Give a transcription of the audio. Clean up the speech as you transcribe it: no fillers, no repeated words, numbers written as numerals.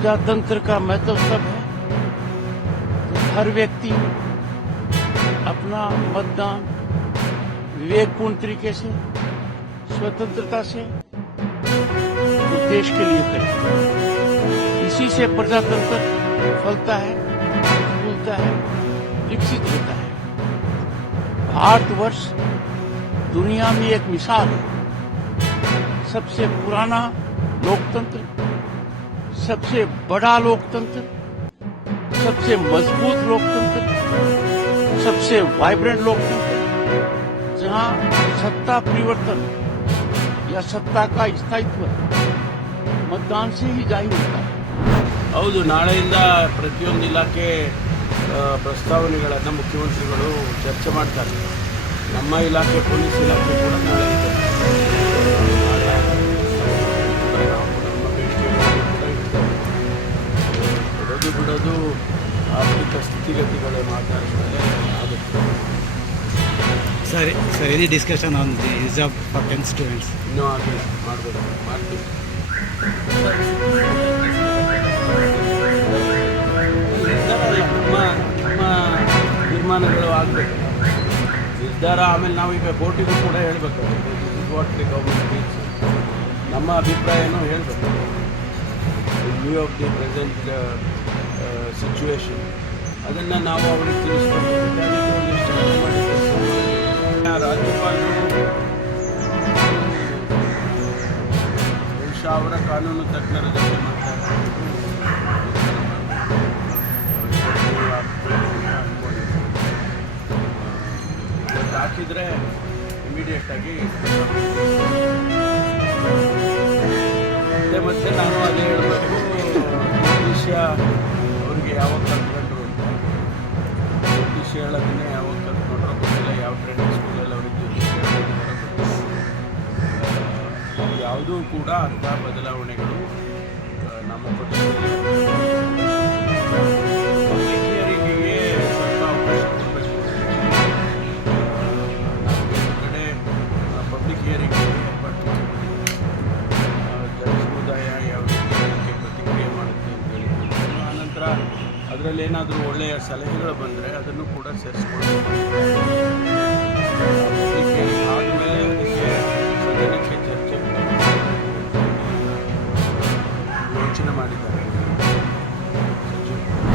प्रजातंत्र का महत्व सब है। तो हर व्यक्ति अपना मतदान विवेकपूर्ण तरीके से, स्वतंत्रता से देश के लिए करे। इसी से प्रजातंत्र फलता है, फूलता है, विकसित होता है। भारतवर्ष दुनिया में एक मिसाल है। सबसे पुराना लोकतंत्र, सबसे बड़ा लोकतंत्र, सबसे मजबूत लोकतंत्र, सबसे वाइब्रेंट लोकतंत्र, जहां सत्ता परिवर्तन या सत्ता का स्थायित्व मतदान से ही जाहिर होता है। ಹೌದು, ನಾಳೆಯಿಂದ ಪ್ರತಿಯೊಂದು ಇಲಾಖೆ ಪ್ರಸ್ತಾವನೆಗಳನ್ನು ಮುಖ್ಯಮಂತ್ರಿಗಳು ಚರ್ಚೆ ಮಾಡ್ತಾರೆ. ನಮ್ಮ ಇಲಾಖೆ ಪೊಲೀಸ್ ಇಲಾಖೆ ಕೂಡ ನಾಳೆ ಇದೆ. ನಮ್ಮ ಬೇಡಿಕೆಗಳನ್ನು ಕೂಡ ಇರ್ತವೆ. ಕೊಡೋದು ಬಿಡೋದು ಆರ್ಥಿಕ ಸ್ಥಿತಿಗತಿಗಳ ಮಾತಾಡಿದ್ಮೇಲೆ ಆಗುತ್ತೆ. Sir, any discussion on the reserve for 10 students? ಇನ್ನೂ ಆಗಿಲ್ಲ, ಮಾಡ್ತೀವಿ. ನಮ್ಮ ತೀರ್ಮಾನಗಳು ಆಗಬೇಕು. ನಿರ್ಧಾರ ಆಮೇಲೆ ನಾವೀಗ ಕೋರ್ಟಿಗೂ ಕೂಡ ಹೇಳಬೇಕು. ವಾಟ್ ದಿ ಗೌರ್ಮೆಂಟ್ ಮೀನ್ಸ್, ನಮ್ಮ ಅಭಿಪ್ರಾಯನೂ ಹೇಳಬೇಕು. In view of the present situation ಅದನ್ನು ನಾವು ಅವರಿಗೆ ತಿಳಿಸ್ಬೇಕು. ರಾಜ್ಯಪಾಲರು ಬಹುಶಃ ಅವರ ಕಾನೂನು ತಜ್ಞರ ಜೊತೆ ಹಾಕಿದರೆ ಇಮಿಡಿಯೇಟಾಗಿ ಮತ್ತೆ ನಾನು ಅದೇ ಹೇಳಬೇಕು. ಜ್ಯೋತಿಷ್ಯ ಅವರಿಗೆ ಯಾವಾಗ ಕಲ್ತ್ಕೊಂಡ್ರು ಅಂತ, ಜ್ಯೋತಿಷ್ಯ ಹೇಳೋದನ್ನೇ ಯಾವಾಗ ಕಲ್ತ್ಕೊಂಡ್ರೋ ಗೊತ್ತಿಲ್ಲ. ಯಾವ ಟ್ರೈನಿಂಗ್ ಸ್ಕೂಲಲ್ಲಿ ಅವ್ರಿಗೆ ಜ್ಯೋತಿಷ್ಯ ಹೇಳ್ಕೊಟ್ಟಿದ್ದಾರೋ ಗೊತ್ತಿಲ್ಲ. ಯಾವುದೂ ಕೂಡ ಅಂಥ ಬದಲಾವಣೆಗಳು ನಮ್ಮ ಪಕ್ಷದಲ್ಲಿ ಪಬ್ಲಿಕ್ ಹಿಯರಿಂಗಿಗೆ ಸ್ವಲ್ಪ ಅವಕಾಶ ಕೊಡಬೇಕು. ನಾಲ್ಕೈದು ಕಡೆ ಪಬ್ಲಿಕ್ ಹಿಯರಿಂಗಿಗೆ ಜನ ಸಮುದಾಯ ಯಾವ ರೀತಿ ಅದಕ್ಕೆ ಪ್ರತಿಕ್ರಿಯೆ ಮಾಡುತ್ತೆ ಅಂತ ಹೇಳಿ, ಆನಂತರ ಅದರಲ್ಲಿ ಏನಾದರೂ ಒಳ್ಳೆಯ ಸಲಹೆಗಳು ಬಂದರೆ ಅದನ್ನು ಕೂಡ ಸೇರಿಸ್ಕೊಳ್ಬೇಕು. ಪಬ್ಲಿಕ್ ಹಿಯರಿಂಗ್ ಆದಮೇಲೆ ಅದಕ್ಕೆ ಸದನಕ್ಕೆ ಚರ್ಚೆ ಯೋಚನೆ ಮಾಡಿದ್ದಾರೆ.